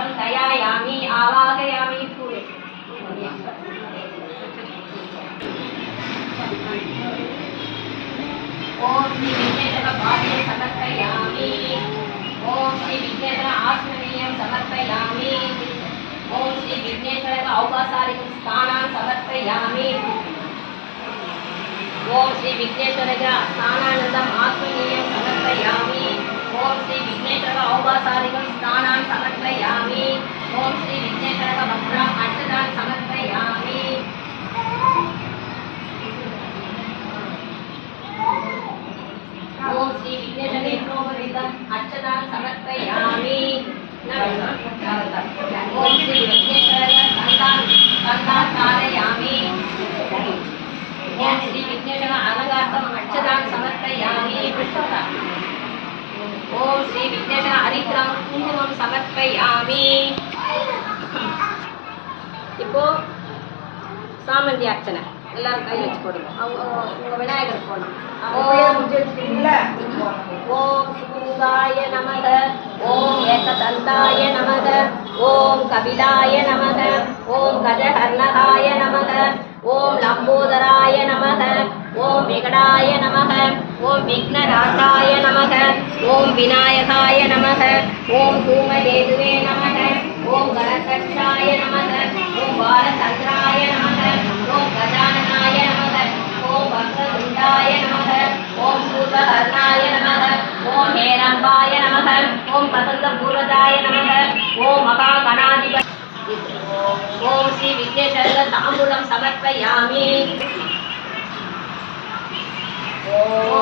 कलशं दयायामि आवाहयामि पूरे ओम श्री विघ्नेश्वर पादे समर्पयामि ओम श्री विघ्नेश्वर आसनीयं समर्पयामि ओम श्री विघ्नेश्वर औपचारिकं स्थानं समर्पयामि ओम श्री विघ्नेश्वर स्नानानन्दम् आसनीयं समर्पयामि ओम श्री विघ्नेश्वर औपचारिकं स्थानं समर्पयामि ओम श्री विघ्नेश्वर वस्त्रम् अर्चनां समर्पयामि ओम श्री विघ्नेश्वर नेत्रोपरीतम् अर्चनां समर्पयामि ओम श्री विघ्नेश्वर गन्धां कारयामि ओम श्री विघ्नेश्वर अलंकार्थम् अर्चनां समर्पयामि ओम श्री विघ्नेश्वर हरिद्रं कुङ्कुमं समर्पयामि இப்போ சாமந்தி அர்ச்சனை எல்லாரும் கை வச்சு போடுங்க அவங்க உங்க விநாயகர் போடணும் ஓம் சுகாய நமக ஓம் ஏகதந்தாய நமக ஓம் கபிலாய நமக ஓம் கஜகர்ணகாய நமக ஓம் லம்போதராய நமக ஓம் விகடாய நமக ஓம் விக்னராசாய நமக ஓம் விநாயகாய நமக ஓம் தூமகேதுவே நமக ஓம் கணகட்சாய நமக ஓம் பாலச்சந்திராய நமக ஓம் கஜானனாய நமக ஓம் வக்ரதுண்டாய நமக ஓம் சூர்பகர்ணாய நமக ஓம் ஹேரம்பாய நமக ஓம் பதந்தபூர்வஜாய நமக ஓம் மகாகணாதிபதி ஓம் ஸ்ரீ விக்னேஸ்வர தாம்பூலம் சமர்ப்பயாமி ஓம்